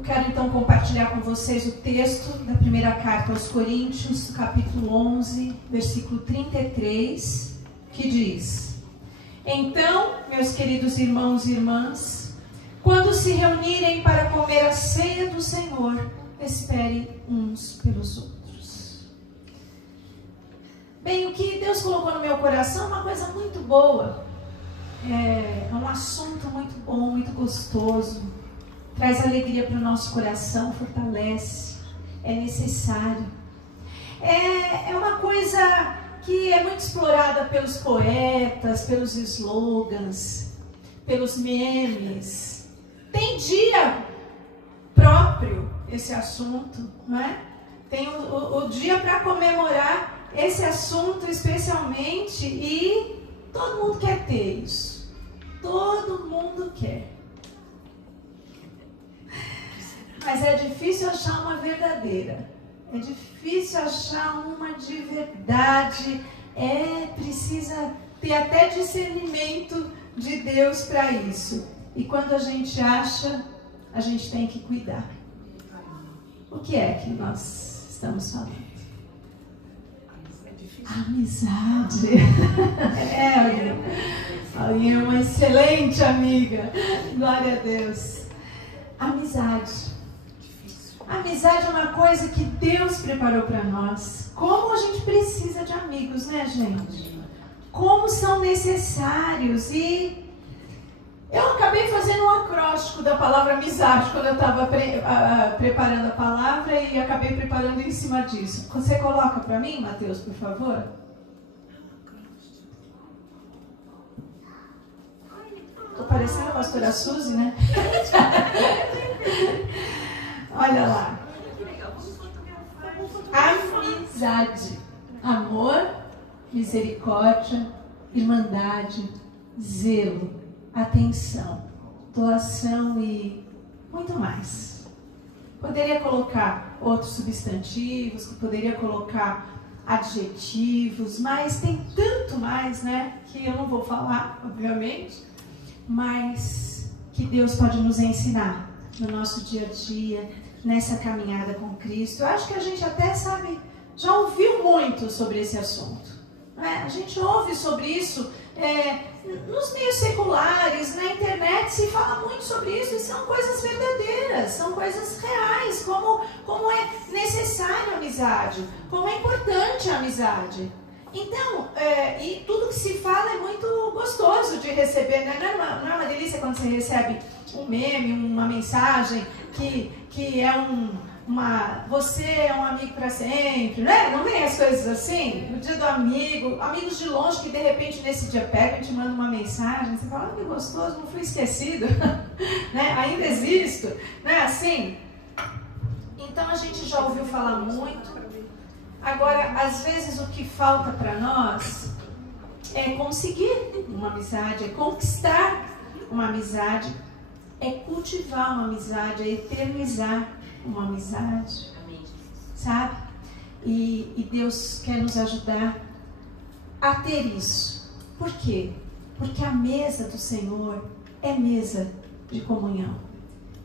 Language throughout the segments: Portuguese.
Eu quero então compartilhar com vocês o texto da primeira carta aos Coríntios, capítulo 11, versículo 33, que diz: Então, meus queridos irmãos e irmãs, quando se reunirem para comer a ceia do Senhor, esperem uns pelos outros. Bem, o que Deus colocou no meu coração é uma coisa muito boa. É um assunto muito bom, muito gostoso. Traz alegria para o nosso coração, fortalece, é necessário. É uma coisa que é muito explorada pelos poetas, pelos slogans, pelos memes. Tem dia próprio esse assunto, não é? Tem o dia para comemorar esse assunto especialmente, e todo mundo quer ter isso. Todo mundo quer. Mas é difícil achar uma verdadeira. É difícil achar uma de verdade. Precisa ter até discernimento de Deus para isso. E quando a gente acha, a gente tem que cuidar. O que é que nós estamos falando? Amizade. Alguém é uma excelente amiga. Glória a Deus. Amizade. Amizade é uma coisa que Deus preparou para nós. Como a gente precisa de amigos, né, gente? Como são necessários. E eu acabei fazendo um acróstico da palavra amizade quando eu estava preparando a palavra, e acabei preparando em cima disso. Você coloca para mim, Mateus, por favor? Estou parecendo a pastora Suzy, né? Olha lá. Amizade, amor, misericórdia, irmandade, zelo, atenção, doação e muito mais. Poderia colocar outros substantivos, poderia colocar adjetivos, mas tem tanto mais, né, que eu não vou falar, obviamente, mas que Deus pode nos ensinar no nosso dia a dia, nessa caminhada com Cristo. Eu acho que a gente até sabe, já ouviu muito sobre esse assunto, né? A gente ouve sobre isso nos meios seculares, na internet se fala muito sobre isso, e são coisas verdadeiras, são coisas reais, como é necessária a amizade, como é importante a amizade. Então, e tudo que se fala é muito gostoso de receber, né? Não é uma delícia quando você recebe um meme, uma mensagem que é você é um amigo para sempre, né? Não vem as coisas assim? O dia do amigo, amigos de longe que de repente nesse dia pegam e te mandam uma mensagem, você fala, que gostoso, não fui esquecido, né? Ainda existo, né? Assim, então a gente já ouviu falar muito. Agora, às vezes o que falta para nós é conseguir uma amizade, é conquistar uma amizade, é cultivar uma amizade, é eternizar uma amizade, sabe? E Deus quer nos ajudar a ter isso. Por quê? Porque a mesa do Senhor é mesa de comunhão.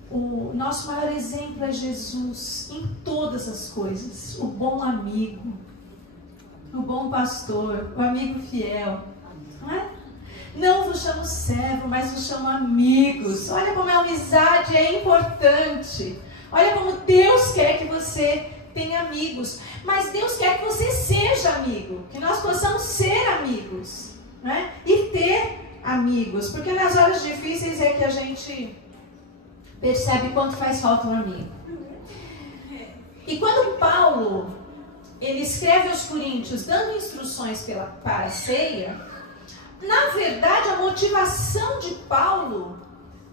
O nosso maior exemplo é Jesus em todas as coisas. O bom amigo, o bom pastor, o amigo fiel. Não é? Não vos chamo servo, mas vos chamo amigos. Olha como a amizade é importante. Olha como Deus quer que você tenha amigos. Mas Deus quer que você seja amigo. Que nós possamos ser amigos, né? E ter amigos. Porque nas horas difíceis é que a gente percebe quanto faz falta um amigo. E quando Paulo ele escreve aos Coríntios dando instruções para a ceia, na verdade a motivação de Paulo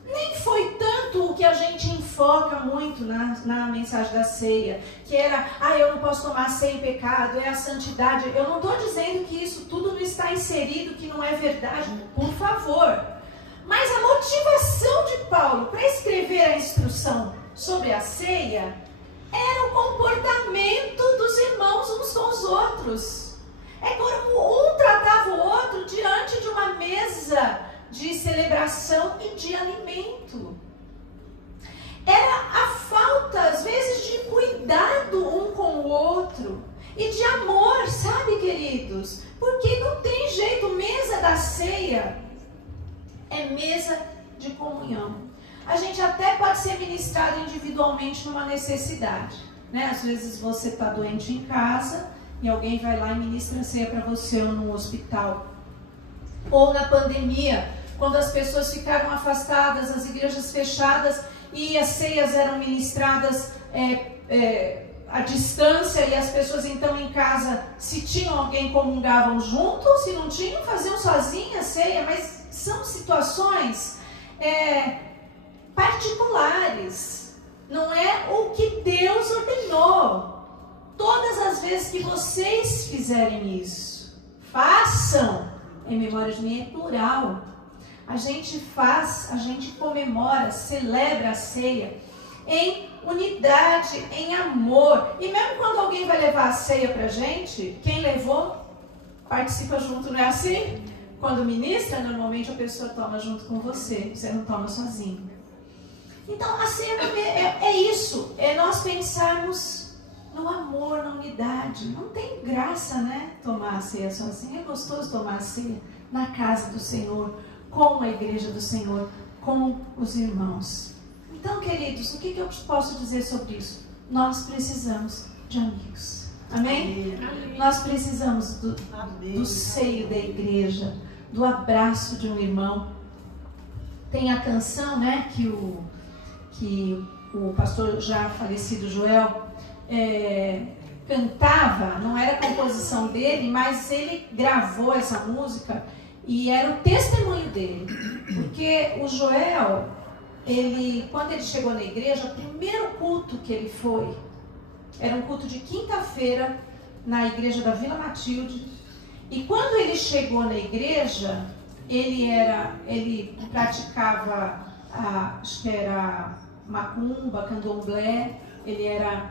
nem foi tanto o que a gente enfoca muito na mensagem da ceia, que era, eu não posso tomar ceia em pecado, é a santidade. Eu não estou dizendo que isso tudo não está inserido, que não é verdade, por favor. Mas a motivação de Paulo para escrever a instrução sobre a ceia era o comportamento dos irmãos uns com os outros. É como um tratava o outro diante de uma mesa de celebração e de alimento. Era a outro. E de amor, sabe, queridos? Porque não tem jeito, mesa da ceia é mesa de comunhão. A gente até pode ser ministrado individualmente numa necessidade, né? Às vezes você está doente em casa e alguém vai lá e ministra a ceia para você, ou no hospital. Ou na pandemia, quando as pessoas ficaram afastadas, as igrejas fechadas, e as ceias eram ministradas à distância, e as pessoas então em casa, se tinham alguém, comungavam junto, ou se não tinham, faziam sozinha a ceia. Mas são situações particulares, não é o que Deus ordenou. Todas as vezes que vocês fizerem isso, façam em memória de mim, é plural. A gente faz, a gente comemora, celebra a ceia em unidade, em amor. E mesmo quando alguém vai levar a ceia pra gente, quem levou participa junto, não é assim? Quando ministra, normalmente a pessoa toma junto com você, você não toma sozinho. Então a ceia é isso, é nós pensarmos no amor, na unidade. Não tem graça, né, tomar a ceia sozinho. É gostoso tomar a ceia na casa do Senhor, com a igreja do Senhor, com os irmãos. Então, queridos, o que eu posso dizer sobre isso? Nós precisamos de amigos. Amém? Amém. Nós precisamos do seio da igreja, do abraço de um irmão. Tem a canção, né, que o pastor já falecido Joel cantava. Não era composição dele, mas ele gravou essa música e era o testemunho dele. Porque o Joel, quando ele chegou na igreja, o primeiro culto que ele foi era um culto de quinta-feira na igreja da Vila Matilde. E quando ele chegou na igreja, ele praticava, acho que era macumba, candomblé, ele era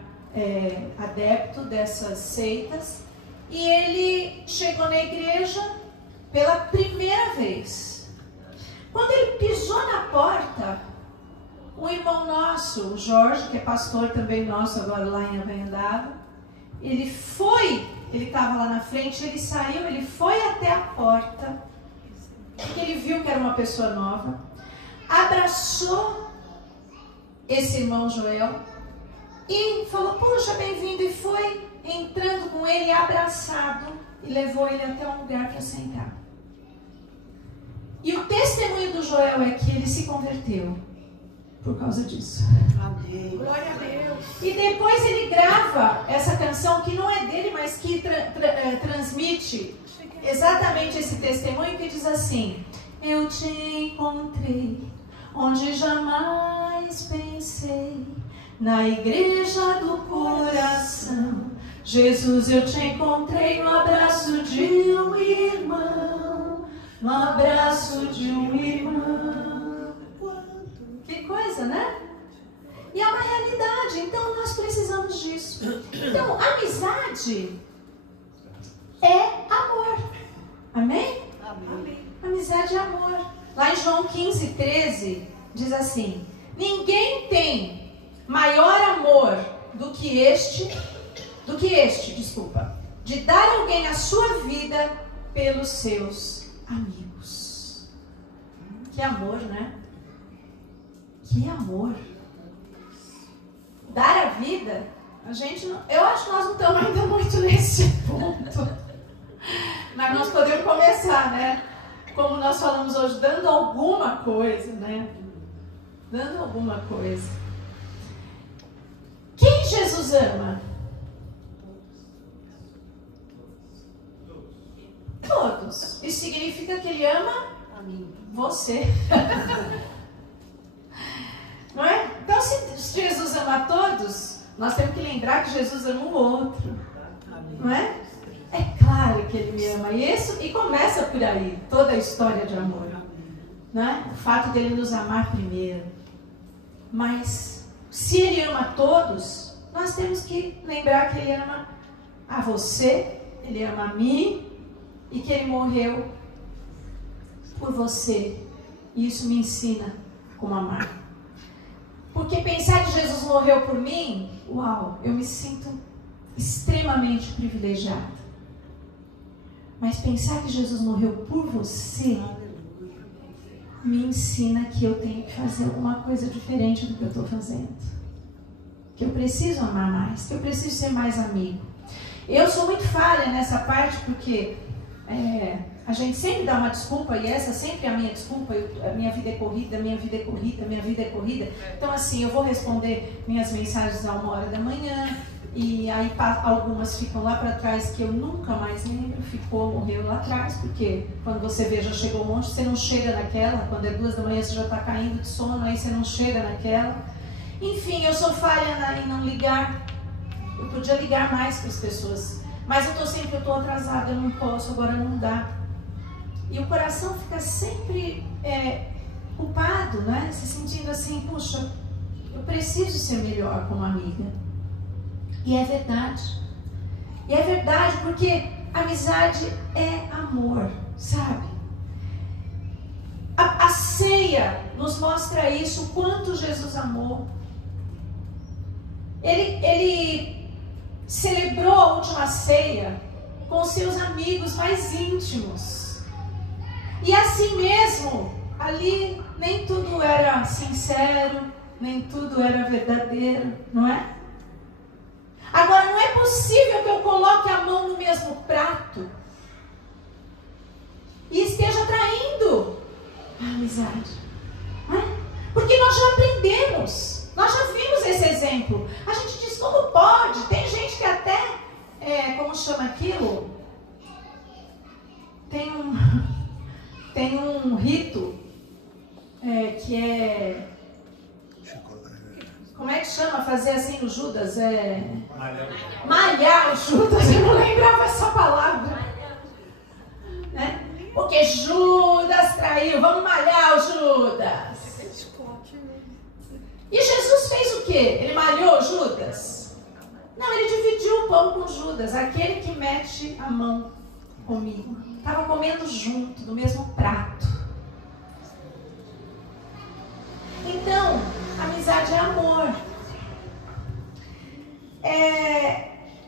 adepto dessas seitas. E ele chegou na igreja pela primeira vez. Quando ele pisou na porta, um irmão nosso, o Jorge, que é pastor também nosso agora lá em Avanhandava, ele estava lá na frente, ele saiu, ele foi até a porta, porque ele viu que era uma pessoa nova, abraçou esse irmão Joel e falou, puxa, bem-vindo, e foi entrando com ele abraçado e levou ele até um lugar para sentar. E o testemunho do Joel é que ele se converteu por causa disso. Amém. Glória a Deus. E depois ele grava essa canção que não é dele, mas que transmite exatamente esse testemunho, que diz assim: eu te encontrei onde jamais pensei, na igreja do coração. Jesus, eu te encontrei no abraço de um irmão, no abraço de um irmão. Que coisa, né? E é uma realidade, então nós precisamos disso. Então, amizade é amor. Amém? Amém. Amizade é amor. Lá em João 15:13 diz assim: ninguém tem maior amor do que este, de dar alguém a sua vida pelos seus amigos. Que amor, né? Que amor. Dar a vida, eu acho que nós não estamos ainda muito nesse ponto. Mas nós podemos começar, né? Como nós falamos hoje, dando alguma coisa, né? Dando alguma coisa. Quem Jesus ama? Todos. Isso significa que Ele ama a mim. Você. Não é? Então, se Jesus ama todos, nós temos que lembrar que Jesus ama o outro. Não é? É claro que Ele me ama. E começa por aí, toda a história de amor. Não é? O fato dele nos amar primeiro. Mas, se Ele ama todos, nós temos que lembrar que Ele ama a você, Ele ama a mim, e que Ele morreu por você. E isso me ensina como amar. Porque pensar que Jesus morreu por mim, uau, eu me sinto extremamente privilegiada. Mas pensar que Jesus morreu por você me ensina que eu tenho que fazer alguma coisa diferente do que eu estou fazendo. Que eu preciso amar mais, que eu preciso ser mais amigo. Eu sou muito falha nessa parte porque a gente sempre dá uma desculpa, e essa sempre é a minha desculpa. A minha vida é corrida, minha vida é corrida, minha vida é corrida. Então assim, eu vou responder minhas mensagens a 1h da manhã, e aí algumas ficam lá para trás que eu nunca mais lembro, ficou, morreu lá atrás, porque quando você vê já chegou um monte, você não chega naquela, quando é 2 da manhã você já está caindo de sono, aí você não chega naquela. Enfim, eu sou falha em não ligar. Eu podia ligar mais para as pessoas, mas eu estou atrasada, eu não posso, agora não dá. E o coração fica sempre culpado, né? Se sentindo assim, puxa, eu preciso ser melhor como amiga. E é verdade. E é verdade porque amizade é amor, sabe? A ceia nos mostra isso, o quanto Jesus amou. Ele celebrou a última ceia com seus amigos mais íntimos. E assim mesmo, ali nem tudo era sincero, nem tudo era verdadeiro, não é? Agora, não é possível que eu coloque a mão no mesmo prato e esteja traindo a amizade. Não é? Porque nós já aprendemos, nós já vimos esse exemplo. A gente diz, como pode? Tem gente que até, como chama aquilo? Tem um rito que é... Como é que chama? Fazer assim no Judas? Malhar o Judas. Eu não lembrava essa palavra. Né? Porque Judas traiu. Vamos malhar o Judas. E Jesus fez o quê? Ele malhou Judas? Não, ele dividiu o pão com Judas. Aquele que mete a mão comigo. Estava comendo junto, do mesmo prato. Então, amizade é amor.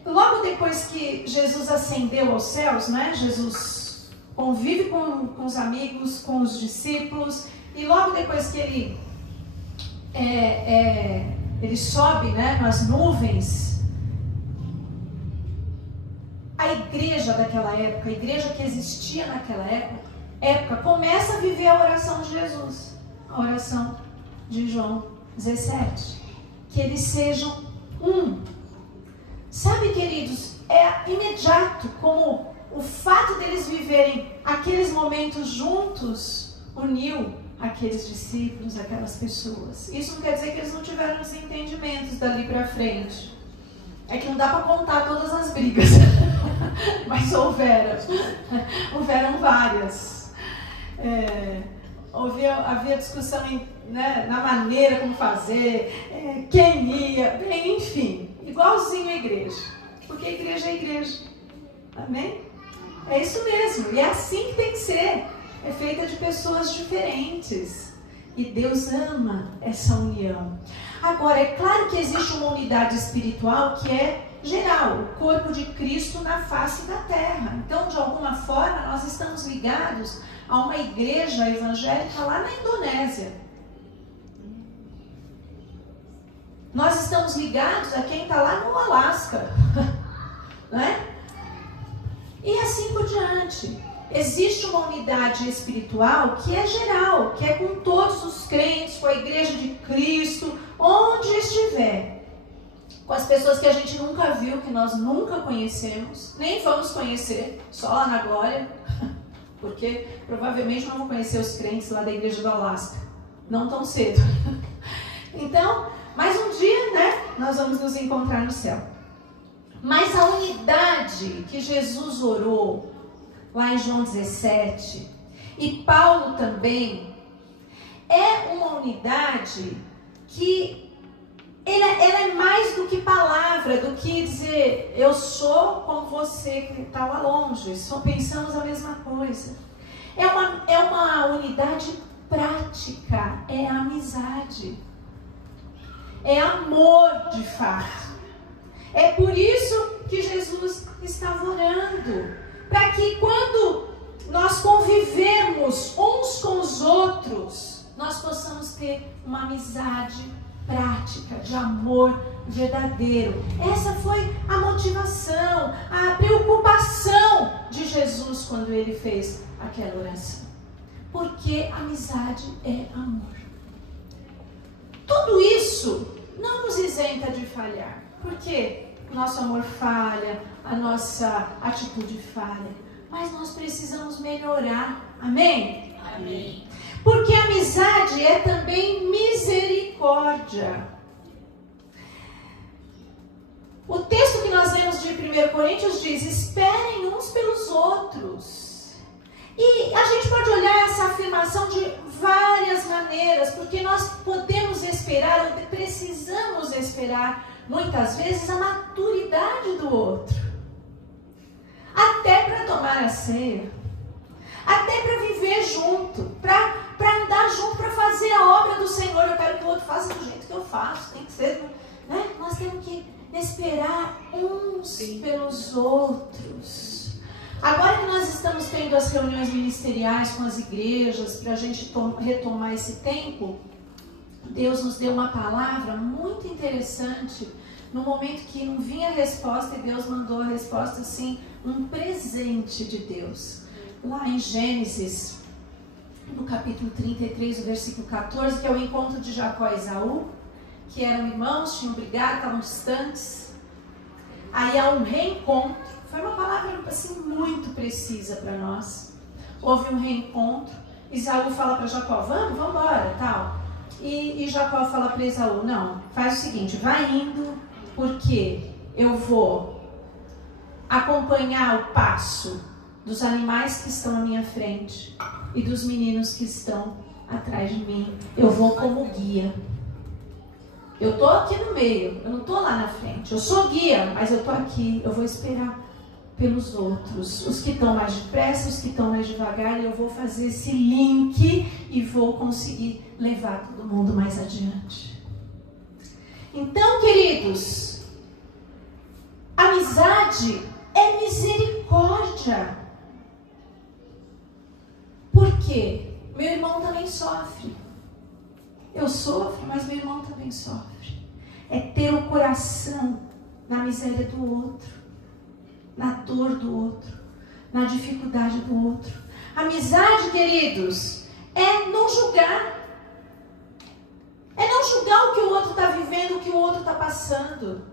Logo depois que Jesus ascendeu aos céus, né? Jesus convive com os amigos, com os discípulos, e logo depois que ele sobe, né, nas nuvens, a igreja daquela época, a igreja que existia naquela época começa a viver a oração de Jesus, a oração de João 17, que eles sejam um. Sabe, queridos, é imediato, como o fato deles viverem aqueles momentos juntos uniu aqueles discípulos, aquelas pessoas. Isso não quer dizer que eles não tiveram desentendimentos dali para frente. É que não dá para contar todas as brigas, mas houveram várias. Havia discussão na maneira como fazer, quem ia, bem, enfim, igualzinho a igreja, porque a igreja é igreja, amém? É isso mesmo, e é assim que tem que ser, é feita de pessoas diferentes, e Deus ama essa união. Agora, é claro que existe uma unidade espiritual que é geral, o corpo de Cristo na face da terra. Então, de alguma forma, nós estamos ligados a uma igreja evangélica lá na Indonésia. Nós estamos ligados a quem está lá no Alasca, né? E assim por diante. Existe uma unidade espiritual que é geral, que é com todos os crentes, com a igreja de Cristo, onde estiver. Com as pessoas que a gente nunca viu, que nós nunca conhecemos, nem vamos conhecer, só lá na glória, porque provavelmente não vamos conhecer os crentes lá da igreja do Alasca, não tão cedo. Então, mais um dia, né, nós vamos nos encontrar no céu. Mas a unidade que Jesus orou lá em João 17, e Paulo também, é uma unidade que ela é mais do que palavra, do que dizer eu sou como você que está lá longe, só pensamos a mesma coisa. É uma unidade prática, é amizade, é amor de fato. É por isso que Jesus estava orando. Para que quando nós convivermos uns com os outros, nós possamos ter uma amizade prática, de amor verdadeiro. Essa foi a motivação, a preocupação de Jesus quando ele fez aquela oração. Porque amizade é amor. Tudo isso não nos isenta de falhar. Por quê? Nosso amor falha, a nossa atitude falha. Mas nós precisamos melhorar. Amém? Amém. Porque amizade é também misericórdia. O texto que nós lemos de 1 Coríntios diz: esperem uns pelos outros. E a gente pode olhar essa afirmação de várias maneiras, porque nós podemos esperar, ou precisamos esperar, muitas vezes, a maturidade do outro. Até para tomar a ceia, até para viver junto, para andar junto, para fazer a obra do Senhor. Eu quero que o outro faça do jeito que eu faço, tem que ser, né? Nós temos que esperar uns pelos outros. Agora que nós estamos tendo as reuniões ministeriais com as igrejas, para a gente retomar esse tempo, Deus nos deu uma palavra muito interessante, no momento que não vinha a resposta, e Deus mandou a resposta assim, um presente de Deus. Lá em Gênesis, no capítulo 33, o versículo 14, que é o encontro de Jacó e Esaú, que eram irmãos, tinham brigado, estavam distantes. Aí há um reencontro. Foi uma palavra assim muito precisa para nós. Houve um reencontro. Esaú fala para Jacó: vamos embora, tal. E Jacó fala para Esaú: não, faz o seguinte, vai indo, porque eu vou acompanhar o passo dos animais que estão à minha frente e dos meninos que estão atrás de mim. Eu vou como guia. Eu estou aqui no meio, eu não estou lá na frente. Eu sou guia, mas eu estou aqui. Eu vou esperar pelos outros. Os que estão mais depressa, os que estão mais devagar. Eu vou fazer esse link e vou conseguir levar todo mundo mais adiante. Então, queridos, amizade é misericórdia. Por quê? Meu irmão também sofre. Eu sofro, mas meu irmão também sofre. É ter o coração na miséria do outro, na dor do outro, na dificuldade do outro. Amizade, queridos, é não julgar. É não julgar o que o outro está vivendo, o que o outro está passando.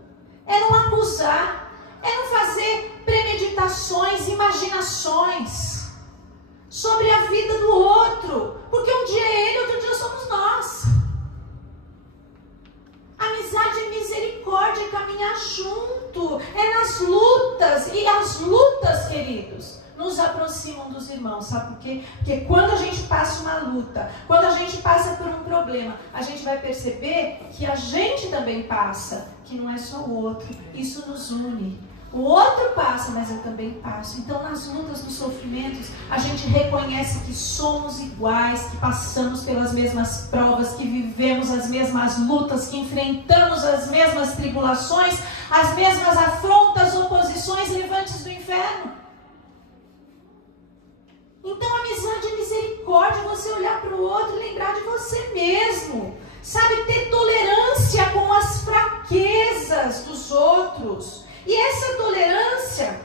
É não acusar. É não fazer premeditações, imaginações sobre a vida do outro. Porque um dia é ele, outro dia somos nós. Amizade é misericórdia, é caminhar junto. É nas lutas. E as lutas, queridos, nos aproximam dos irmãos. Sabe por quê? Porque quando a gente passa uma luta, quando a gente passa por um problema, a gente vai perceber que a gente também passa, que não é só o outro. Isso nos une. O outro passa, mas eu também passo. Então, nas lutas, nos sofrimentos, a gente reconhece que somos iguais, que passamos pelas mesmas provas, que vivemos as mesmas lutas, que enfrentamos as mesmas tribulações, as mesmas afrontas, oposições, levantes do inferno. Então, amizade é misericórdia, você olhar para o outro e lembrar de você mesmo. Sabe, ter tolerância com as fraquezas dos outros. E essa tolerância,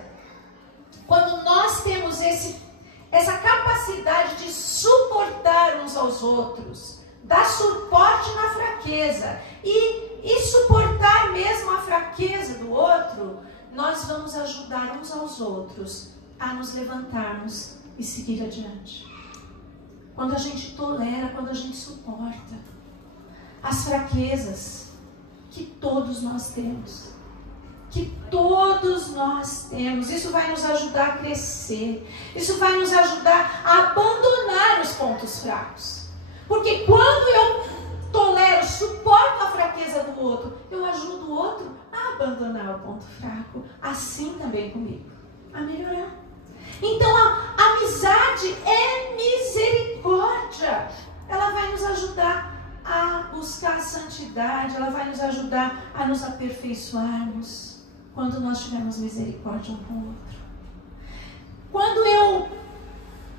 quando nós temos essa capacidade de suportar uns aos outros, dar suporte na fraqueza e suportar mesmo a fraqueza do outro, nós vamos ajudar uns aos outros a nos levantarmos e seguir adiante. Quando a gente tolera, quando a gente suporta as fraquezas que todos nós temos. Que todos nós temos. Isso vai nos ajudar a crescer. Isso vai nos ajudar a abandonar os pontos fracos. Porque quando eu tolero, suporto a fraqueza do outro, eu ajudo o outro a abandonar o ponto fraco. Assim também comigo, a melhorar. Então a amizade é misericórdia. Ela vai nos ajudar a buscar a santidade. Ela vai nos ajudar a nos aperfeiçoarmos. quando nós tivermos misericórdia um com o outro. Quando eu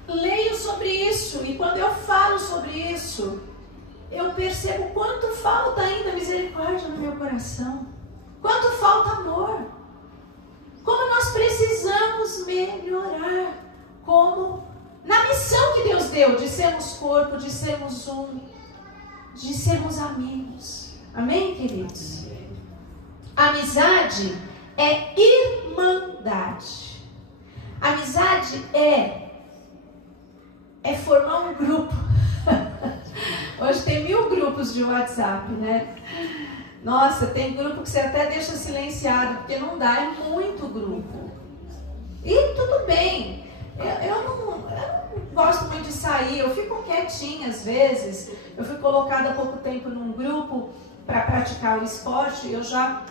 leio sobre isso e quando eu falo sobre isso, eu percebo quanto falta ainda misericórdia no meu coração, quanto falta amor, como nós precisamos melhorar, como na missão que Deus deu de sermos corpo, de sermos um, de sermos amigos. Amém, queridos? Amizade é irmandade. Amizade é formar um grupo. Hoje tem 1000 grupos de WhatsApp, né? Nossa, tem grupo que você até deixa silenciado, porque não dá, é muito grupo. E tudo bem, eu não gosto muito de sair, eu fico quietinha às vezes. Eu fui colocada há pouco tempo num grupo para praticar o esporte, eu já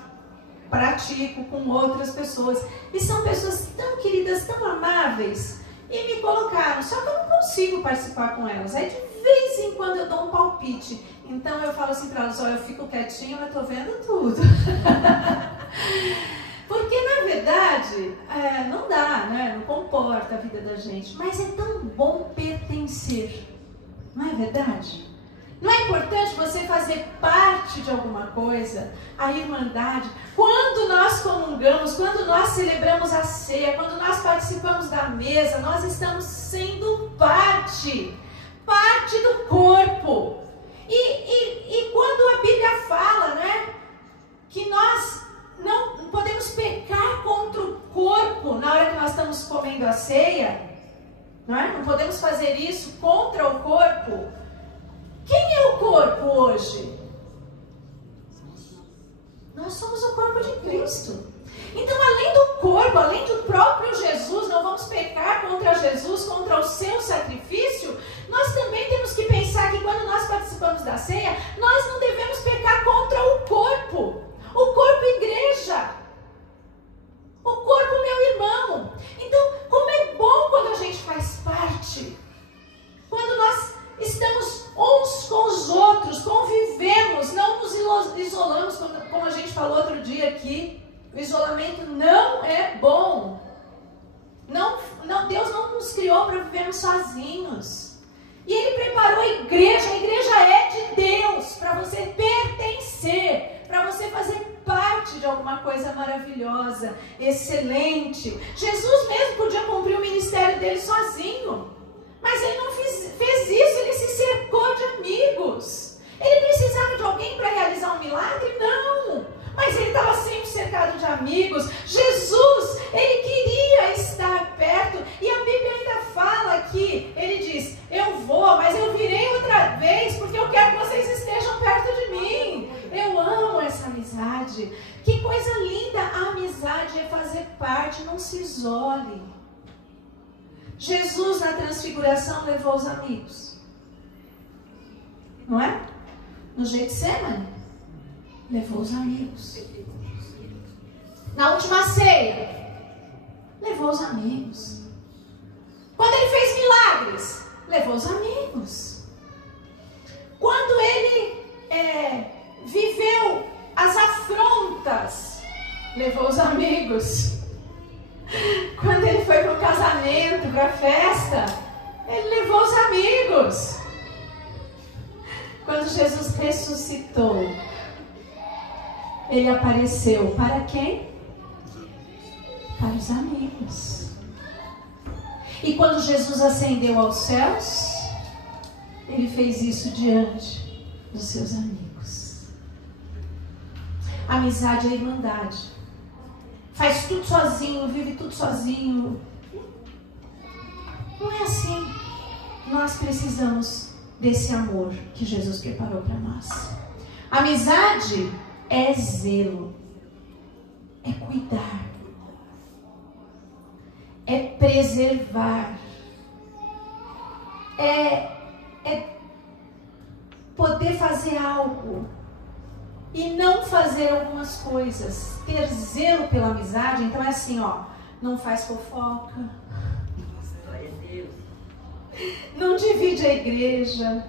pratico com outras pessoas. E são pessoas tão queridas, tão amáveis, e me colocaram, só que eu não consigo participar com elas. Aí de vez em quando eu dou um palpite. Então eu falo assim para elas, olha, eu fico quietinha, mas estou vendo tudo. Porque na verdade, não dá, né? Não comporta a vida da gente. Mas é tão bom pertencer. Não é verdade? Não é importante você fazer parte de alguma coisa, a irmandade. Quando nós comungamos, quando nós celebramos a ceia, quando nós participamos da mesa, nós estamos sendo parte do corpo. E quando a Bíblia fala, né, que nós não podemos pecar contra o corpo na hora que nós estamos comendo a ceia, não podemos fazer isso contra o corpo. Quem é o corpo hoje? Nós somos o corpo de Cristo. Então, além do corpo, além do próprio Jesus, não vamos pecar contra Jesus, contra o seu sacrifício. Nós também temos que pensar que quando nós participamos da ceia, nós não devemos pecar contra o corpo igreja, o corpo meu irmão. Então, como é bom quando a gente faz parte, quando nós estamos uns com os outros, convivemos, não nos isolamos, como a gente falou outro dia aqui. O isolamento não é bom. Deus não nos criou para vivermos sozinhos. E Ele preparou a igreja é de Deus, para você pertencer, para você fazer parte de alguma coisa maravilhosa, excelente. Jesus mesmo podia cumprir o ministério dele sozinho, mas Ele não fez isso, Ele se cercou de amigos. Ele precisava de alguém para realizar um milagre? Não! Mas Ele estava sempre cercado de amigos. Jesus, Ele queria estar perto. E a Bíblia ainda fala aqui, Ele diz, eu vou, mas eu virei outra vez, porque eu quero que vocês estejam perto de mim. Eu amo essa amizade. Que coisa linda, a amizade é fazer parte, não se isole. Jesus na transfiguração levou os amigos, não é? No Getsemane, levou os amigos. Na última ceia, levou os amigos. Quando Ele fez milagres, levou os amigos. Quando Ele viveu as afrontas, levou os amigos. Quando Ele foi para o casamento, para a festa, Ele levou os amigos. Quando Jesus ressuscitou, Ele apareceu para quem? Para os amigos. E quando Jesus ascendeu aos céus, Ele fez isso diante dos seus amigos. Amizade é irmandade. Faz tudo sozinho, vive tudo sozinho. Não é assim. Nós precisamos desse amor que Jesus preparou para nós. Amizade é zelo, é cuidar, é preservar, é poder fazer algo e não fazer algumas coisas. Ter zelo pela amizade, então é assim, ó, não faz fofoca, não divide a igreja,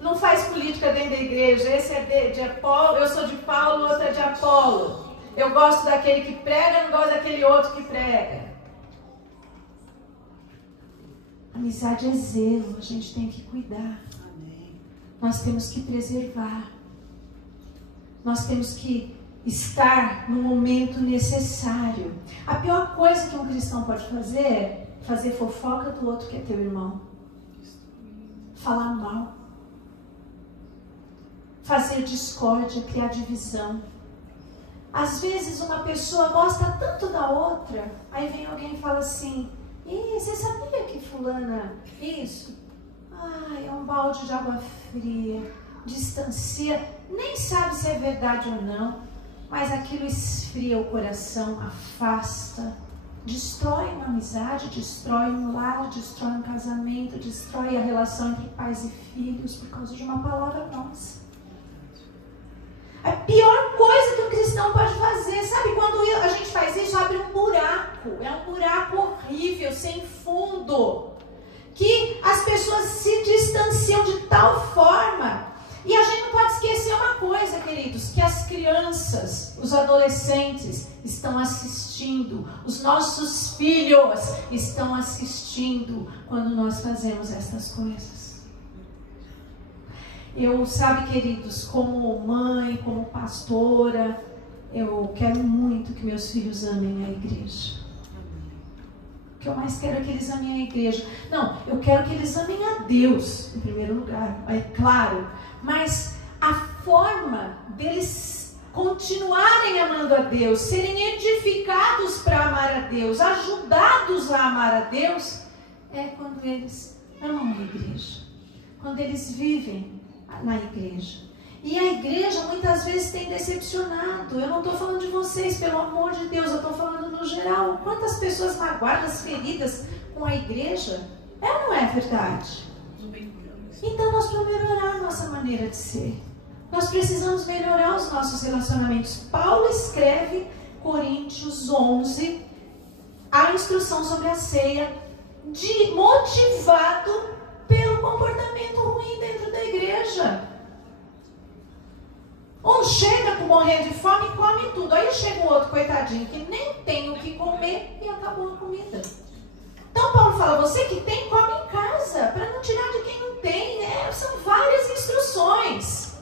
não faz política dentro da igreja. Esse é de Apolo, eu sou de Paulo, outro é de Apolo. Eu gosto daquele que prega, não gosto daquele outro que prega. Amizade é zelo, a gente tem que cuidar. Nós temos que preservar. Nós temos que estar no momento necessário. A pior coisa que um cristão pode fazer é fazer fofoca do outro que é teu irmão. Falar mal. Fazer discórdia, criar divisão. Às vezes uma pessoa gosta tanto da outra, aí vem alguém e fala assim: "Ih, você sabia que fulana isso? Ai, é um balde de água fria, distancia, nem sabe se é verdade ou não, mas aquilo esfria o coração, afasta, destrói uma amizade, destrói um lar, destrói um casamento, destrói a relação entre pais e filhos por causa de uma palavra nossa." A pior coisa que um cristão pode fazer, sabe, quando a gente faz isso, abre um buraco, é um buraco horrível, sem fundo, que as pessoas se distanciam de tal forma. E a gente não pode esquecer uma coisa, queridos, que as crianças, os adolescentes estão assistindo, os nossos filhos estão assistindo quando nós fazemos essas coisas. Eu, sabe, queridos, como mãe, como pastora, eu quero muito que meus filhos amem a igreja. O que eu mais quero é que eles amem a igreja. Não, eu quero que eles amem a Deus, em primeiro lugar, é claro. Mas a forma deles continuarem amando a Deus, serem edificados para amar a Deus, ajudados a amar a Deus, é quando eles amam a igreja. Quando eles vivem na igreja. E a igreja muitas vezes tem decepcionado. Eu não estou falando de vocês, pelo amor de Deus, eu estou falando no geral. Quantas pessoas magoadas, feridas com a igreja? É ou não é verdade? Então nós precisamos melhorar a nossa maneira de ser. Nós precisamos melhorar os nossos relacionamentos. Paulo escreve Coríntios 11, a instrução sobre a ceia, motivado pelo comportamento ruim dentro da igreja. Um chega com morrer de fome e come tudo. Aí chega o outro, coitadinho, que nem tem o que comer e acabou a comida. Então Paulo fala: você que tem, come em casa, para não tirar de quem não tem. São várias instruções.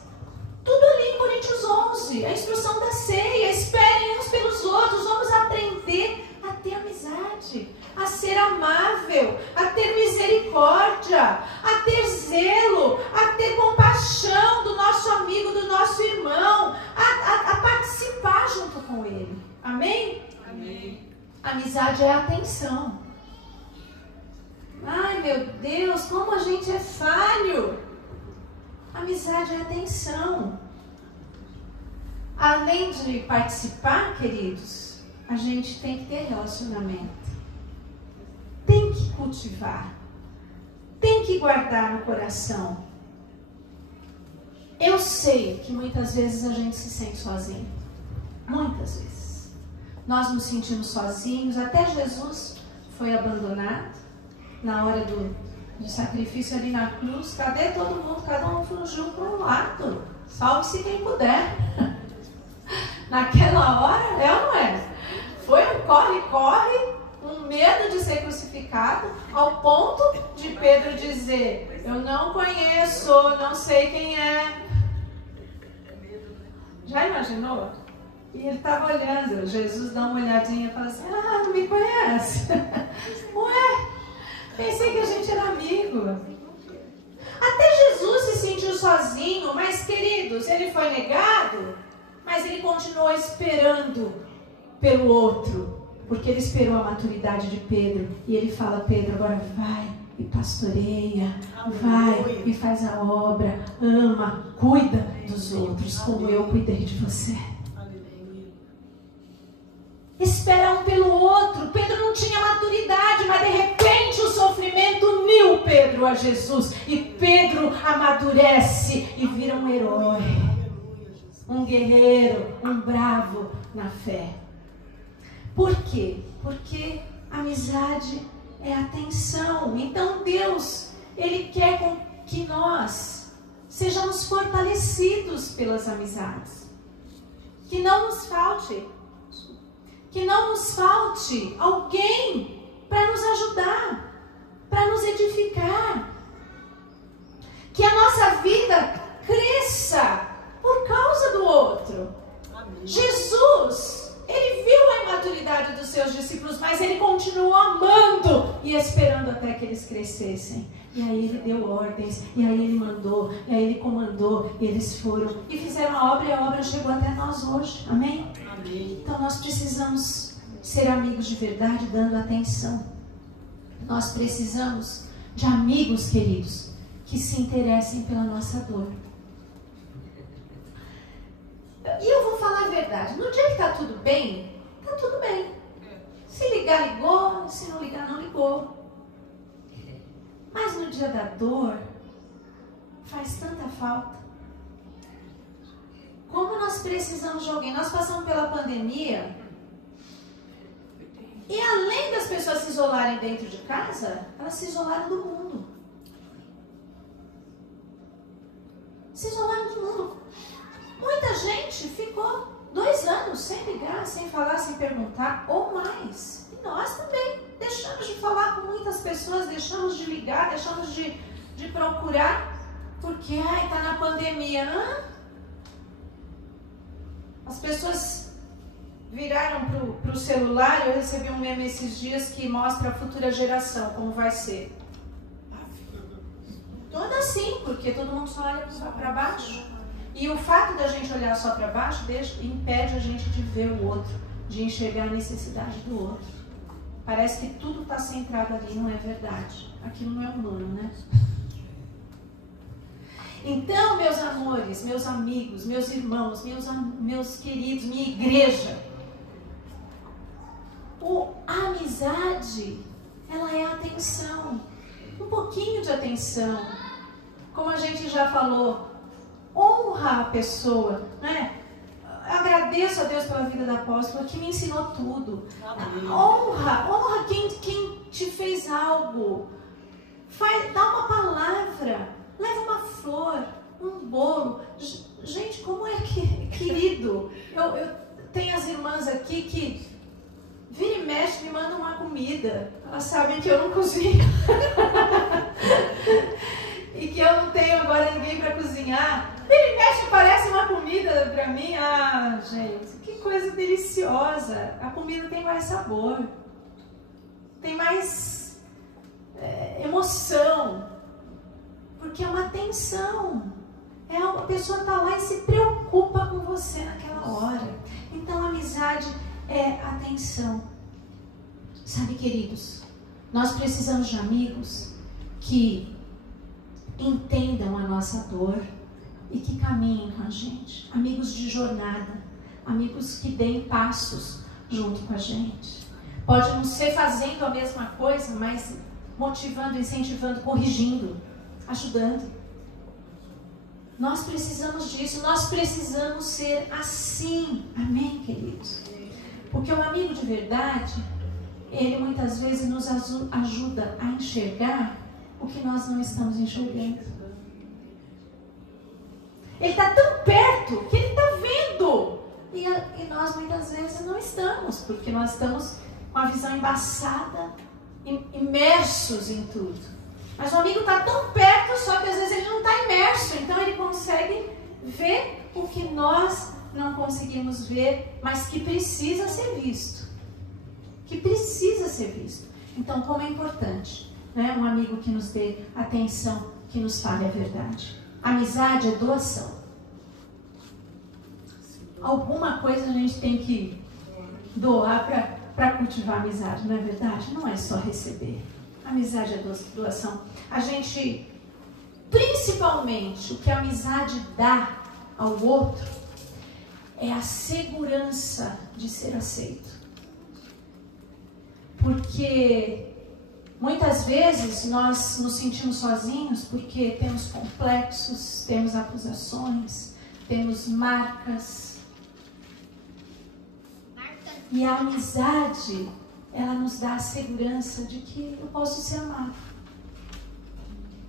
Tudo ali em Coríntios 11. A instrução da ceia. Esperem uns pelos outros. Vamos aprender a ter amizade, a ser amável, a ter misericórdia, a ter zelo, a ter compaixão do nosso amigo, do nosso irmão, a participar junto com ele. Amém? Amém. Amizade é atenção. Ai, meu Deus, como a gente é falho. Amizade é atenção. Além de participar, queridos, a gente tem que ter relacionamento. Tem que cultivar. Tem que guardar no coração. Eu sei que muitas vezes a gente se sente sozinho. Muitas vezes. Nós nos sentimos sozinhos. Até Jesus foi abandonado na hora do sacrifício ali na cruz. Cadê todo mundo? Cada um fugiu para um lado. Salve-se quem puder. Naquela hora, é ou não é? Foi um corre-corre, um medo de ser crucificado, ao ponto de Pedro dizer: eu não conheço, não sei quem é. Já imaginou? E ele estava olhando, Jesus dá uma olhadinha e fala assim: ah, não me conhece? Ué, pensei que a gente era amigo. Até Jesus se sentiu sozinho, mas queridos, ele foi negado, mas ele continuou esperando pelo outro, porque ele esperou a maturidade de Pedro. E ele fala: Pedro, agora vai e pastoreia, vai e faz a obra, ama, cuida dos outros como eu cuidei de você. Espera um pelo outro. Pedro não tinha maturidade, mas de repente o sofrimento uniu Pedro a Jesus. E Pedro amadurece e vira um herói, um guerreiro, um bravo na fé. Por quê? Porque amizade é atenção. Então Deus, Ele quer que nós sejamos fortalecidos pelas amizades. Que não nos falte que não nos falte alguém para nos ajudar, para nos edificar. Que a nossa vida cresça por causa do outro. Amém. Jesus, ele viu a imaturidade dos seus discípulos, mas ele continuou amando e esperando até que eles crescessem. E aí ele deu ordens, e aí ele mandou, e aí ele comandou, e eles foram e fizeram a obra, e a obra chegou até nós hoje. Amém? Amém. Então nós precisamos ser amigos de verdade, dando atenção. Nós precisamos de amigos, queridos, que se interessem pela nossa dor. E eu vou falar a verdade, no dia que está tudo bem, está tudo bem. Se ligar, ligou, se não ligar, não ligou. Mas no dia da dor, faz tanta falta. Como nós precisamos de alguém? Nós passamos pela pandemia, e além das pessoas se isolarem dentro de casa, elas se isolaram do mundo. Se isolaram do mundo. Muita gente ficou 2 anos sem ligar, sem falar, sem perguntar, ou mais. E nós também deixamos de falar com muitas pessoas, deixamos de ligar, deixamos de procurar, porque está na pandemia. As pessoas viraram para o celular. Eu recebi um meme esses dias que mostra a futura geração, como vai ser. Toda assim, porque todo mundo só olha para baixo. E o fato da gente olhar só para baixo impede a gente de ver o outro, de enxergar a necessidade do outro. Parece que tudo está centrado ali, não é verdade. Aquilo não é humano, né? Então, meus amores, meus amigos, meus irmãos, meus queridos, minha igreja, a amizade, ela é atenção, um pouquinho de atenção. Como a gente já falou, honra a pessoa, né? Agradeço a Deus pela vida da apóstola, que me ensinou tudo. Honra quem te fez algo. Dá uma palavra, leva uma flor, um bolo. Gente, como é querido. Eu tenho as irmãs aqui que vira e mexe, me mandam uma comida. Elas sabem que eu não cozinho. E que eu não tenho agora ninguém para cozinhar. Vira e mexe, parece uma comida para mim. Ah, gente, que coisa deliciosa. A comida tem mais sabor. Tem mais emoção. Porque é uma atenção. A pessoa está lá e se preocupa com você naquela hora. Então, a amizade é atenção. Sabe, queridos, nós precisamos de amigos que entendam a nossa dor e que caminhem com a gente. Amigos de jornada, amigos que deem passos junto com a gente. Pode não ser fazendo a mesma coisa, mas motivando, incentivando, corrigindo, ajudando. Nós precisamos disso, nós precisamos ser assim. Amém, queridos? Porque um amigo de verdade, ele muitas vezes nos ajuda a enxergar o que nós não estamos enxergando. Ele está tão perto que ele está vendo. E nós muitas vezes não estamos, porque nós estamos com a visão embaçada, imersos em tudo. Mas o amigo está tão perto, só que às vezes ele não está imerso. Então ele consegue ver o que nós não conseguimos ver, mas que precisa ser visto. Que precisa ser visto. Então, como é importante, né? Um amigo que nos dê atenção, que nos fale a verdade. Amizade é doação. Alguma coisa a gente tem que doar para cultivar a amizade, não é verdade? Não é só receber. Amizade é doação. A gente, principalmente, o que a amizade dá ao outro é a segurança de ser aceito. Porque muitas vezes nós nos sentimos sozinhos porque temos complexos, temos acusações, temos marcas. E a amizade, ela nos dá a segurança de que eu posso ser amado.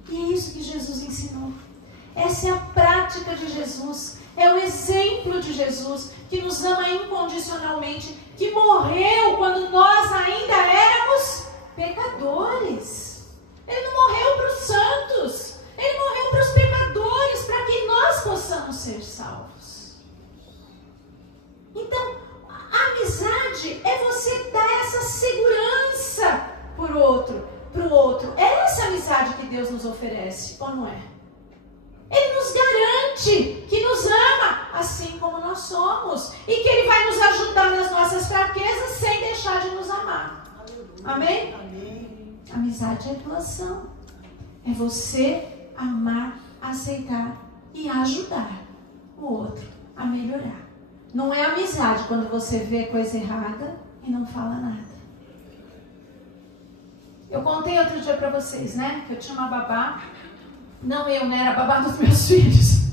E é isso que Jesus ensinou. Essa é a prática de Jesus. É o exemplo de Jesus, que nos ama incondicionalmente, que morreu quando nós ainda éramos pecadores. Ele não morreu para os santos, ele morreu para os pecadores, para que nós possamos ser salvos. Então, a amizade é você dar essa segurança para o outro. É essa amizade que Deus nos oferece, ou não é? Ele nos garante que nos ama assim como nós somos e que Ele vai nos ajudar nas nossas fraquezas sem deixar de nos amar. Amém? Amém. Amizade é doação. É você amar, aceitar e ajudar o outro a melhorar. Não é amizade quando você vê coisa errada e não fala nada. Eu contei outro dia para vocês, né? Que eu tinha uma babá. Não eu, né? Era a babá dos meus filhos.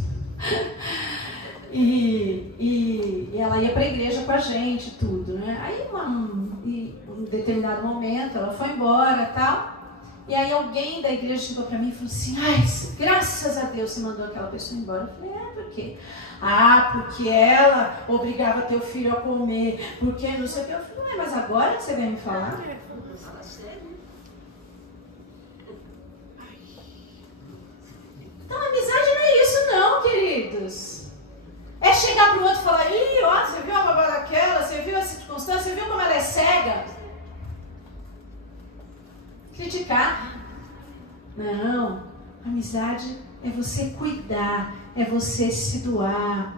E ela ia para a igreja com a gente, tudo, né? Aí, em um determinado momento, ela foi embora e tal. E aí alguém da igreja chegou para mim e falou assim: ai, graças a Deus você mandou aquela pessoa embora. Eu falei: por quê? Porque ela obrigava teu filho a comer, porque não sei o que. Eu falei: mas agora que você vem me falar? Então, amizade não é isso não, queridos. É chegar pro outro e falar: ih, ó, você viu a babá daquela? Você viu a circunstância? Você viu como ela é cega? Criticar. Não. Amizade é você cuidar, é você se doar.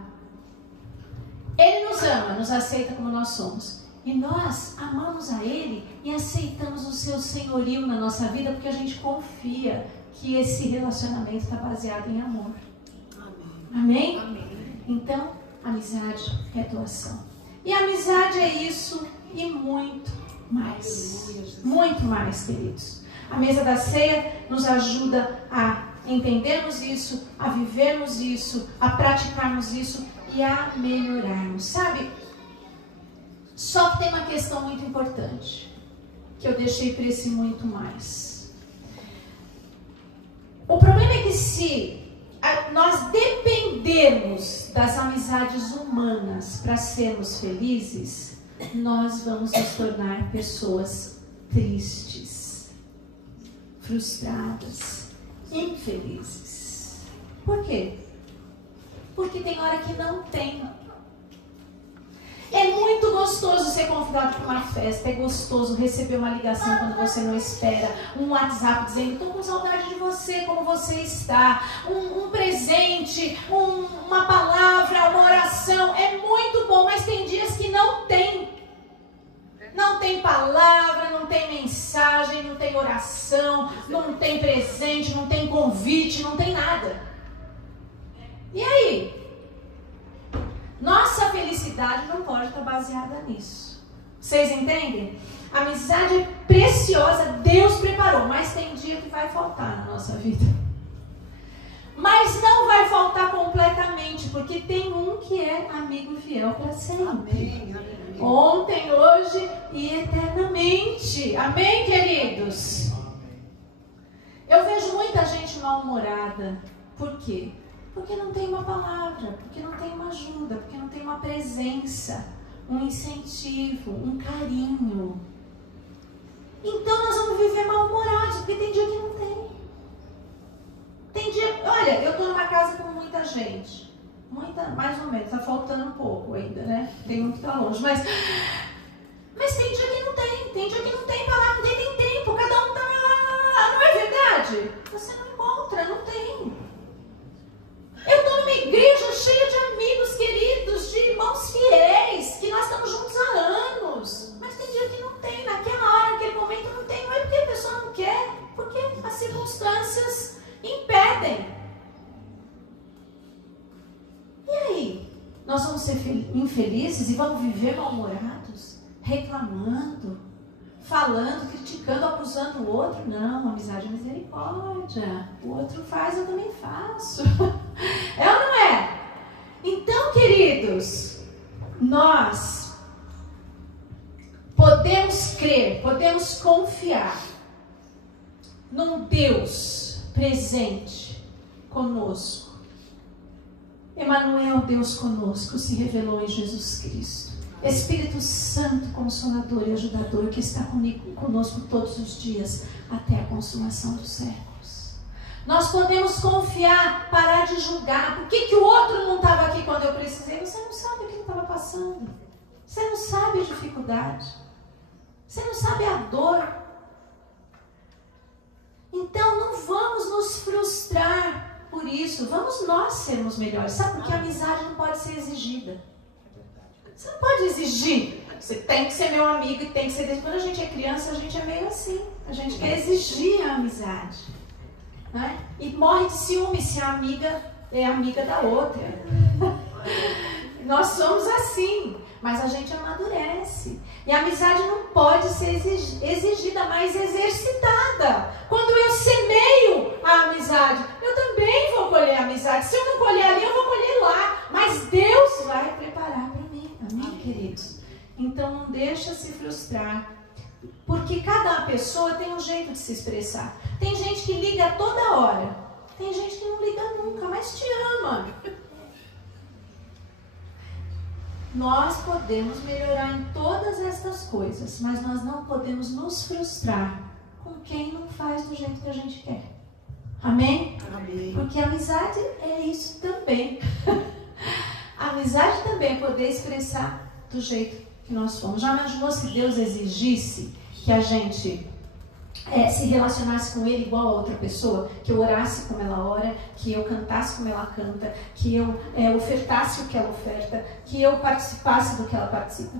Ele nos ama, nos aceita como nós somos. E nós amamos a Ele e aceitamos o seu senhorio na nossa vida porque a gente confia que esse relacionamento está baseado em amor. Amém? Amém? Então, amizade é doação. E amizade é isso e muito mais. Muito mais, queridos. A mesa da ceia nos ajuda a entendermos isso, a vivermos isso, a praticarmos isso e a melhorarmos. Sabe? Só que tem uma questão muito importante, que eu deixei para esse muito mais. O problema é que se nós dependermos das amizades humanas para sermos felizes, nós vamos nos tornar pessoas tristes, frustradas, infelizes. Por quê? Porque tem hora que não tem. É muito gostoso ser convidado para uma festa, é gostoso receber uma ligação quando você não espera, um WhatsApp dizendo: estou com saudade de você, como você está, um presente, uma palavra, uma oração, é muito bom, mas tem dias que não tem. Não tem palavra, não tem mensagem, não tem oração, não tem presente, não tem convite, não tem nada. E aí? Nossa felicidade não pode estar baseada nisso. Vocês entendem? A amizade é preciosa, Deus preparou, mas tem dia que vai faltar na nossa vida. Mas não vai faltar completamente, porque tem um que é amigo fiel para sempre. Amém, amém. Ontem, hoje e eternamente. Amém, queridos? Eu vejo muita gente mal-humorada. Por quê? Porque não tem uma palavra, porque não tem uma ajuda, porque não tem uma presença, um incentivo, um carinho. Então nós vamos viver mal-humorados, porque tem dia que não tem. Tem dia, olha, eu estou numa casa com muita gente, mais ou menos, está faltando um pouco ainda, né? Tem um que está longe, mas tem dia que não tem dia que não tem palavra, não tem tempo, cada um está lá, não é verdade? Você não encontra, não tem. Eu estou numa igreja cheia de amigos queridos, de irmãos fiéis, que nós estamos juntos há anos. Mas tem dia que não tem, naquela hora, naquele momento não tem. Não é porque a pessoa não quer, porque as circunstâncias impedem. E aí? Nós vamos ser infelizes e vamos viver mal-humorados? Reclamando, falando, criticando, acusando o outro? Não, amizade é misericórdia. O outro faz, eu também faço. É ou não é? Então, queridos, nós podemos crer, podemos confiar num Deus presente conosco Emanuel, Deus conosco, se revelou em Jesus Cristo. Espírito Santo, Consolador e Ajudador, que está conosco todos os dias, até a consumação dos séculos. Nós podemos confiar, parar de julgar. Por que o outro não estava aqui quando eu precisei? Você não sabe o que ele estava passando. Você não sabe a dificuldade. Você não sabe a dor. Então não vamos nos frustrar por isso. Vamos nós sermos melhores. Sabe, porque a amizade não pode ser exigida. Você não pode exigir. Você tem que ser meu amigo e tem que ser... Quando a gente é criança, a gente é meio assim. A gente quer exigir a amizade. Né? E morre de ciúme se a amiga é amiga da outra. Nós somos assim. Mas a gente amadurece. E a amizade não pode ser exigida, mas exercitada. Quando eu semeio a amizade, eu também vou colher a amizade. Se eu não colher ali, eu vou colher lá. Mas Deus vai preparar para mim. Amém, queridos? Então não deixa se frustrar. Porque cada pessoa tem um jeito de se expressar. Tem gente que liga toda hora. Tem gente que não liga nunca, mas te ama. Nós podemos melhorar em todas estas coisas, mas nós não podemos nos frustrar com quem não faz do jeito que a gente quer. Amém? Amém. Porque a amizade é isso também. A amizade também é poder expressar do jeito que nós somos. Já imaginou se Deus exigisse que a gente se relacionasse com Ele igual a outra pessoa? Que eu orasse como ela ora, que eu cantasse como ela canta, que eu ofertasse o que ela oferta, que eu participasse do que ela participa?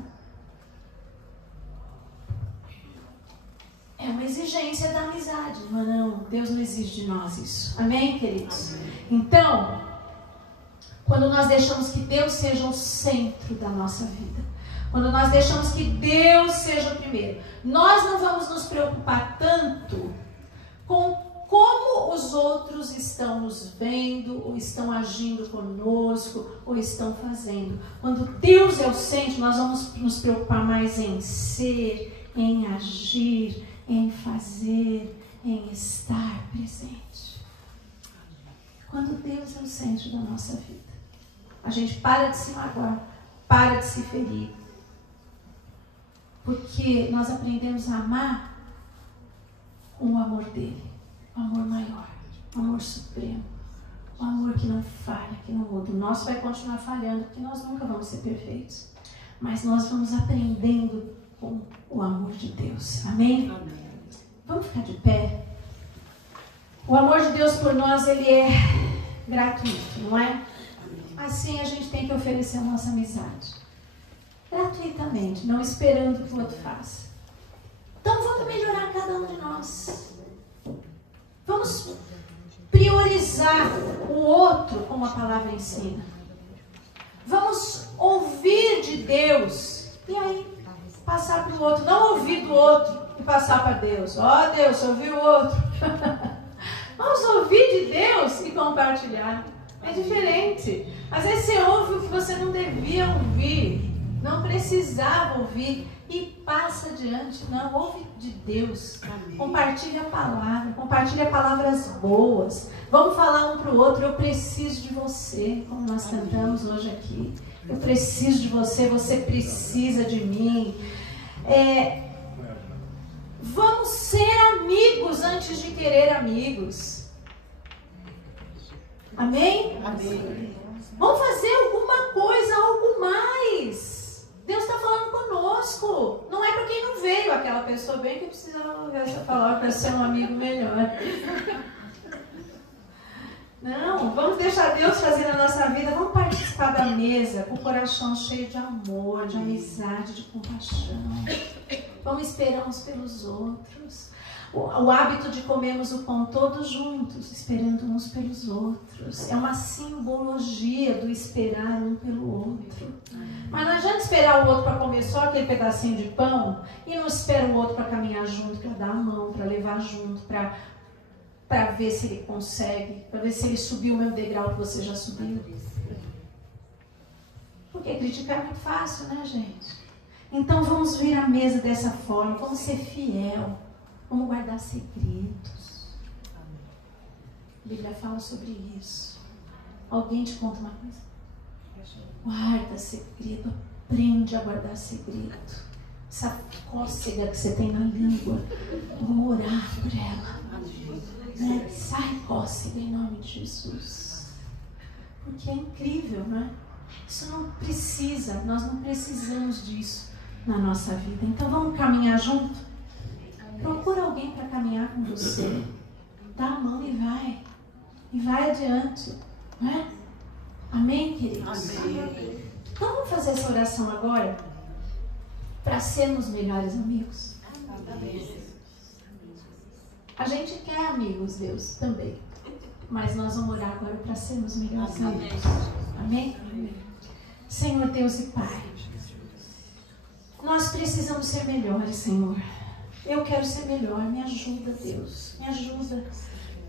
É uma exigência da amizade, mas não, Deus não exige de nós isso. Amém, queridos? Amém. Então, quando nós deixamos que Deus seja o centro da nossa vida, quando nós deixamos que Deus seja o primeiro, nós não vamos nos preocupar tanto com como os outros estão nos vendo, ou estão agindo conosco, ou estão fazendo. Quando Deus é o centro, nós vamos nos preocupar mais em ser, em agir, em fazer, em estar presente. Quando Deus é o centro da nossa vida, a gente para de se magoar, para de se ferir. Porque nós aprendemos a amar com o amor dele, o amor maior, o amor supremo, o amor que não falha, que não muda. O nosso vai continuar falhando, porque nós nunca vamos ser perfeitos. Mas nós vamos aprendendo com o amor de Deus. Amém? Amém. Vamos ficar de pé? O amor de Deus por nós, ele é gratuito, não é? Assim a gente tem que oferecer a nossa amizade. Gratuitamente, não esperando que o outro faça. Então vamos melhorar cada um de nós. Vamos priorizar o outro como a palavra ensina. Vamos ouvir de Deus e aí passar para o outro. Não ouvir do outro e passar para Deus. Ó, Deus, você ouviu o outro. Vamos ouvir de Deus e compartilhar. É diferente. Às vezes você ouve o que você não devia ouvir. Não precisava ouvir e passa adiante. Não, ouve de Deus. Amém. Compartilha a palavra, compartilha palavras boas. Vamos falar um para o outro. Eu preciso de você, como nós cantamos hoje aqui. Eu preciso de você, você precisa de mim. Vamos ser amigos antes de querer amigos. Amém? Amém. Vamos fazer alguma coisa, algo mais. Deus está falando conosco. Não é para quem não veio. Aquela pessoa bem que precisava ouvir essa palavra para ser um amigo melhor. Não, vamos deixar Deus fazer na nossa vida. Vamos participar da mesa com o coração cheio de amor, de amizade, de compaixão. Vamos esperar uns pelos outros. O hábito de comermos o pão todos juntos, esperando uns pelos outros. É uma simbologia do esperar um pelo outro. Mas não adianta esperar o outro para comer só aquele pedacinho de pão e não espera o outro para caminhar junto, para dar a mão, para levar junto, para ver se ele consegue, para ver se ele subiu o mesmo degrau que você já subiu. Porque criticar é muito fácil, né, gente? Então vamos vir à mesa dessa forma, vamos ser fiel. Vamos guardar segredos. A Bíblia fala sobre isso. Alguém te conta uma coisa? Guarda segredo, aprende a guardar segredo. Essa cócega que você tem na língua, vou orar por ela. Né? Sai cócega em nome de Jesus. Porque é incrível, não é? Isso não precisa, nós não precisamos disso na nossa vida. Então vamos caminhar junto? Procura alguém para caminhar com você. Dá a mão e vai. E vai adiante. Não é? Amém, queridos? Amém. Então vamos fazer essa oração agora para sermos melhores amigos. A gente quer amigos, Deus, também. Mas nós vamos orar agora para sermos melhores amigos. Amém? Senhor Deus e Pai, nós precisamos ser melhores, Senhor. Eu quero ser melhor. Me ajuda, Deus. Me ajuda.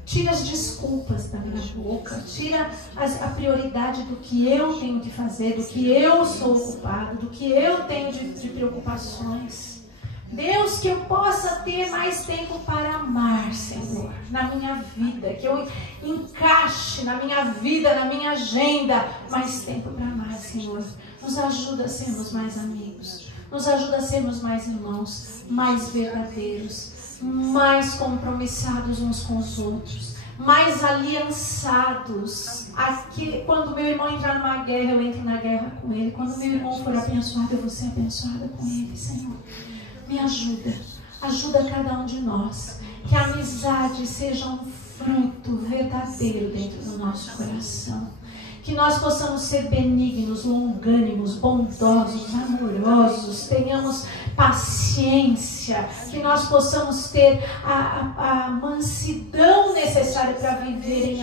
Tira as desculpas da minha boca. Tira a prioridade do que eu tenho que fazer, do que eu sou ocupado, do que eu tenho de preocupações. Deus, que eu possa ter mais tempo para amar, Senhor, na minha vida. Que eu encaixe na minha vida, na minha agenda, mais tempo para amar, Senhor. Nos ajuda a sermos mais amigos. Nos ajuda a sermos mais irmãos, mais verdadeiros, mais compromissados uns com os outros, mais aliançados. Aqui, quando meu irmão entrar numa guerra, eu entro na guerra com ele. Quando meu irmão for abençoado, eu vou ser abençoada com ele, Senhor. Me ajuda, ajuda cada um de nós, que a amizade seja um fruto verdadeiro dentro do nosso coração, que nós possamos ser benignos, longânimos, bondosos, amorosos, tenhamos paciência, que nós possamos ter a mansidão necessária para viver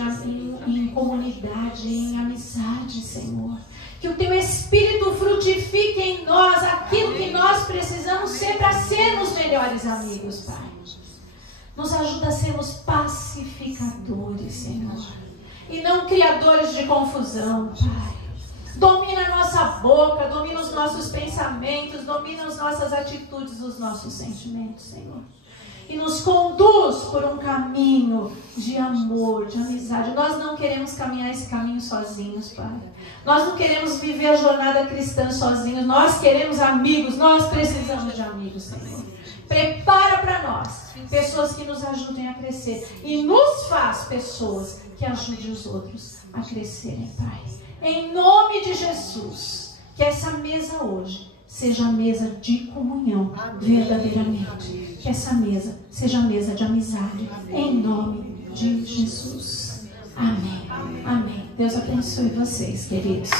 em comunidade, em amizade, Senhor. Que o Teu Espírito frutifique em nós aquilo que nós precisamos ser para sermos melhores amigos, Pai. Nos ajuda a sermos pacificadores, Senhor. E não criadores de confusão, Pai. Domina a nossa boca, domina os nossos pensamentos, domina as nossas atitudes, os nossos sentimentos, Senhor. E nos conduz por um caminho de amor, de amizade. Nós não queremos caminhar esse caminho sozinhos, Pai. Nós não queremos viver a jornada cristã sozinhos. Nós queremos amigos, nós precisamos de amigos, Senhor. Prepara para nós pessoas que nos ajudem a crescer. E nos faz pessoas que ajudem os outros a crescerem, Pai. Em nome de Jesus, que essa mesa hoje seja a mesa de comunhão, verdadeiramente. Que essa mesa seja a mesa de amizade, em nome de Jesus. Amém. Amém. Deus abençoe vocês, queridos.